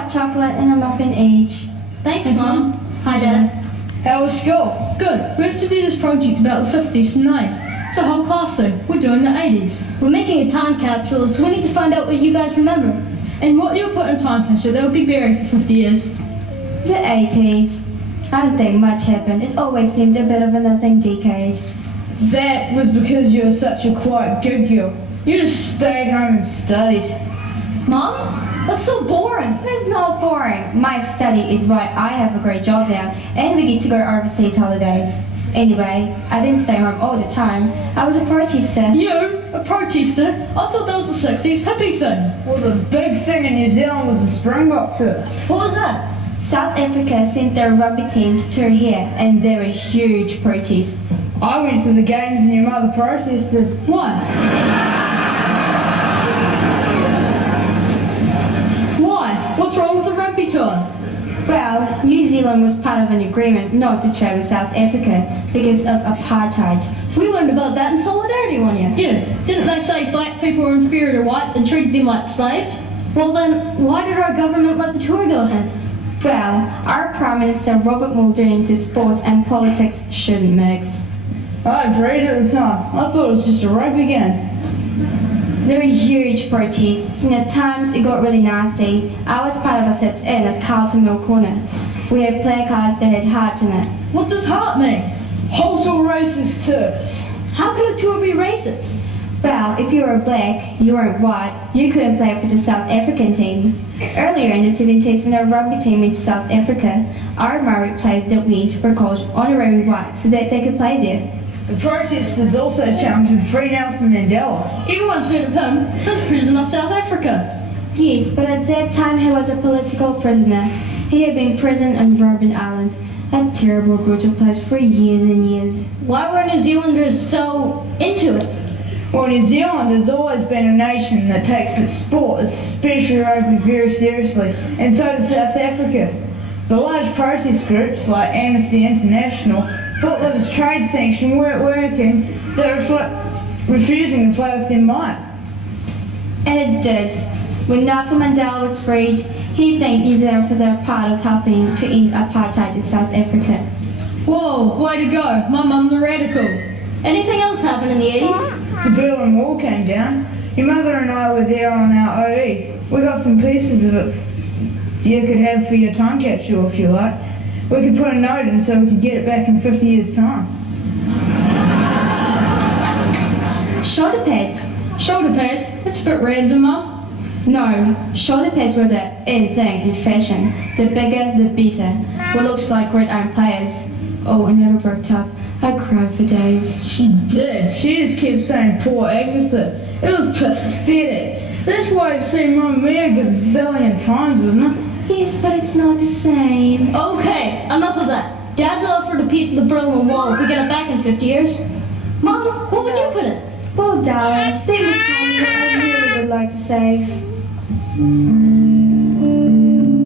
white chocolate and a muffin each. Thanks, Mum. Hi, Dad. How was school? Good. We have to do this project about the 50s and 80s. It's a whole class thing. We're doing the 80s. We're making a time capsule, so we need to find out what you guys remember. And what you'll put in a time capsule, that will be buried for 50 years. The 80s. I don't think much happened. It always seemed a bit of a nothing decade. That was because you were such a quiet good girl. You just stayed home and studied. Mom? That's so boring. It's not boring. My study is why I have a great job now, and we get to go overseas holidays. Anyway, I didn't stay home all the time. I was a protester. You? A protester? I thought that was the 60s hippie thing. Well, the big thing in New Zealand was the Springbok tour. What was that? South Africa sent their rugby team to tour here, and there were huge protests. I went to the games and your mother protested. Why? Why? What's wrong with the rugby tour? Well, New Zealand was part of an agreement not to trade with South Africa because of apartheid. We learned about that in Solidarity one year. Yeah. Didn't they say black people were inferior to whites and treated them like slaves? Well then, why did our government let the tour go ahead? Well, our Prime Minister Robert Muldoon says sports and politics shouldn't mix. I agreed at the time. I thought it was just a rugby game. There were huge protests, and at times it got really nasty. I was part of a sit-in at Carlton Mill Corner. We had placards that had heart in it. What does heart mean? Halt all racist tours. How could a tour be racist? Well, if you were black, you weren't white, you couldn't play for the South African team. Earlier in the 70s, when our rugby team went to South Africa, our Maori players that went were called honorary white so that they could play there. The protesters also challenged free Nelson Mandela. Everyone's heard of him. He's president of South Africa. Yes, but at that time he was a political prisoner. He had been imprisoned on Robben Island, a terrible, brutal place for years and years. Why were New Zealanders so into it? Well, New Zealand has always been a nation that takes its sport, especially rugby, very seriously, and so does South Africa. The large protest groups like Amnesty International thought that his trade sanction weren't working, they were refusing to play with their might. And it did. When Nelson Mandela was freed, he thanked New Zealand for their part of helping to end apartheid in South Africa. Whoa, way to go. My mum's a radical. Anything else happen in the 80s? The Berlin Wall came down. Your mother and I were there on our OE. We got some pieces of it you could have for your time capsule if you like. We could put a note in so we could get it back in 50 years' time. Shoulder pads. Shoulder pads? That's a bit random, Mum. No, shoulder pads were the in thing in fashion. The bigger, the better. What looks like red-armed players. Oh, I never broke up. I cried for days. She did. She just kept saying poor Agatha. It was pathetic. That's why I've seen Mamma Mia a gazillion times, isn't it? Yes, but it's not the same. Okay, enough of that. Dad's offered a piece of the Berlin Wall if we get it back in 50 years. Mom, what would you put in? Well, darling, that would tell me what I really would like to save.